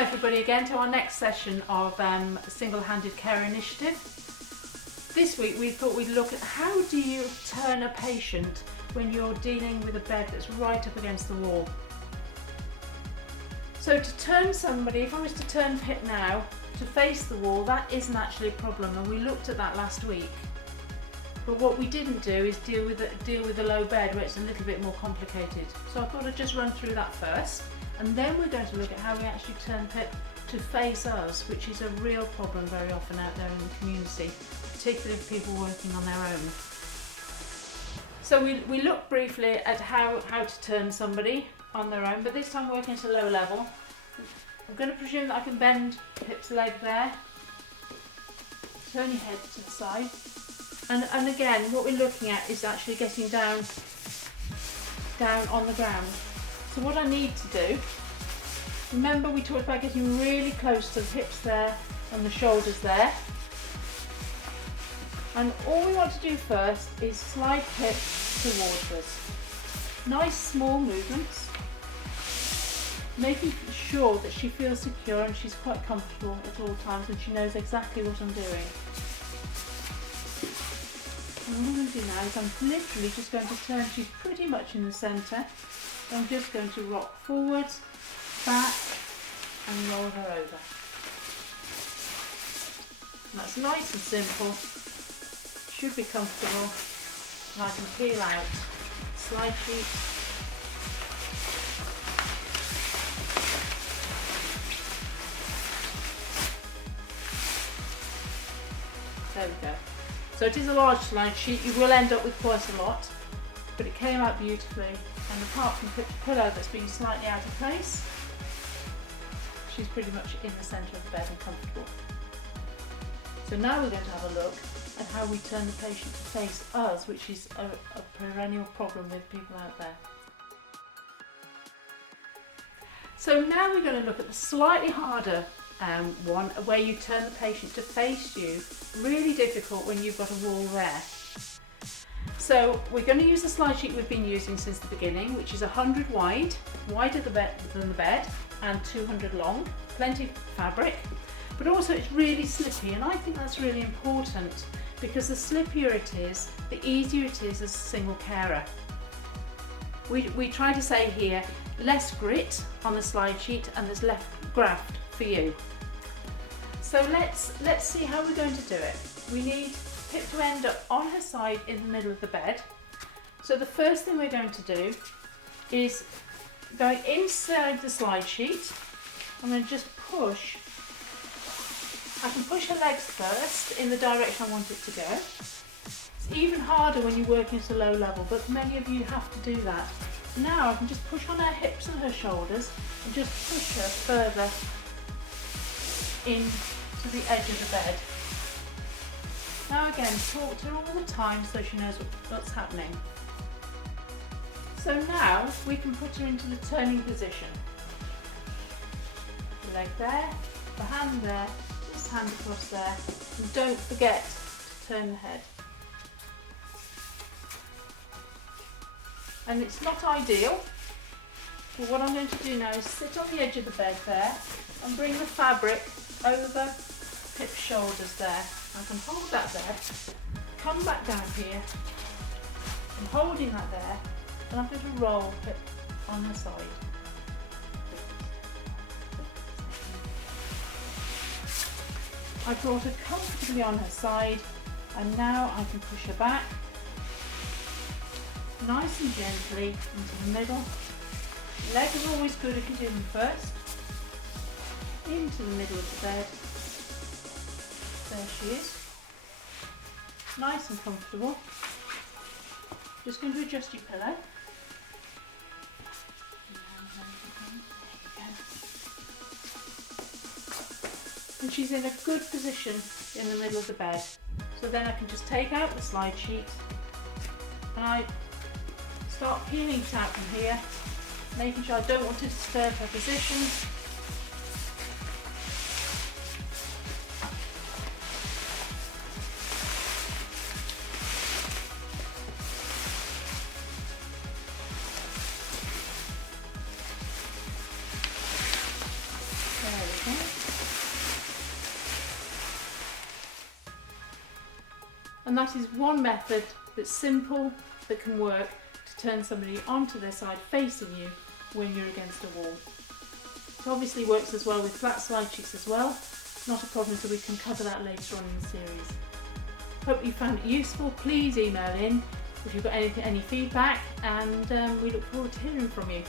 Welcome everybody again to our next session of Single-Handed Care Initiative. This week we thought we'd look at how do you turn a patient when you're dealing with a bed that's right up against the wall. So to turn somebody, if I was to turn Pip now to face the wall, that isn't actually a problem, and we looked at that last week. But what we didn't do is deal with the low bed, where it's a little bit more complicated. So I thought I'd just run through that first, and then we're going to look at how we actually turn Pip to face us, which is a real problem very often out there in the community, particularly if people working on their own. So we looked briefly at how to turn somebody on their own, but this time working at a low level. I'm going to presume that I can bend Pip's leg there, turn your head to the side. And again, what we're looking at is actually getting down on the ground. So what I need to do, remember we talked about getting really close to the hips there and the shoulders there. And all we want to do first is slide Pip towards us. Nice small movements, making sure that she feels secure and she's quite comfortable at all times and she knows exactly what I'm doing. And what I'm going to do now is I'm literally just going to turn, she's pretty much in the centre. I'm just going to rock forwards, back and roll her over. And that's nice and simple, should be comfortable, and I can peel out slide sheet. There we go. So it is a large slide sheet, you will end up with quite a lot, but it came out beautifully, and apart from the pillow that's been slightly out of place, she's pretty much in the centre of the bed and comfortable. So now we're going to have a look at how we turn the patient to face us, which is a perennial problem with people out there. So now we're going to look at the slightly harder one, where you turn the patient to face you. Really difficult when you've got a wall there. So we're going to use the slide sheet we've been using since the beginning, which is 100 wide, wider than the bed, and 200 long. Plenty of fabric, but also it's really slippy, and I think that's really important because the slippier it is, the easier it is as a single carer. We try to say here, less grit on the slide sheet and there's less graft for you. So let's see how we're going to do it. We need Pip to end up on her side in the middle of the bed. So the first thing we're going to do is going inside the slide sheet. I'm going to just push. I can push her legs first in the direction I want it to go. It's even harder when you're working at a low level, but many of you have to do that. Now I can just push on her hips and her shoulders and just push her further in to the edge of the bed. Now again, talk to her all the time so she knows what's happening. So now we can put her into the turning position. The leg there, the hand there, this hand across there, and don't forget to turn the head. And it's not ideal, but what I'm going to do now is sit on the edge of the bed there and bring the fabric over Pip's shoulders there. I can hold that there, come back down here, and holding that there, and I'm going to roll Pip on the side. I brought her comfortably on her side, and now I can push her back, nice and gently into the middle. Legs are always good if you do them first. Into the middle of the bed. There she is. Nice and comfortable. Just going to adjust your pillow. And she's in a good position in the middle of the bed. So then I can just take out the slide sheet and I start peeling it out from here, making sure I don't want to disturb her position. There we And that is one method that's simple, that can work to turn somebody onto their side facing you when you're against a wall. It obviously works as well with flat side chicks as well. Not a problem, so we can cover that later on in the series. Hope you found it useful. Please email in if you've got any feedback, and we look forward to hearing from you.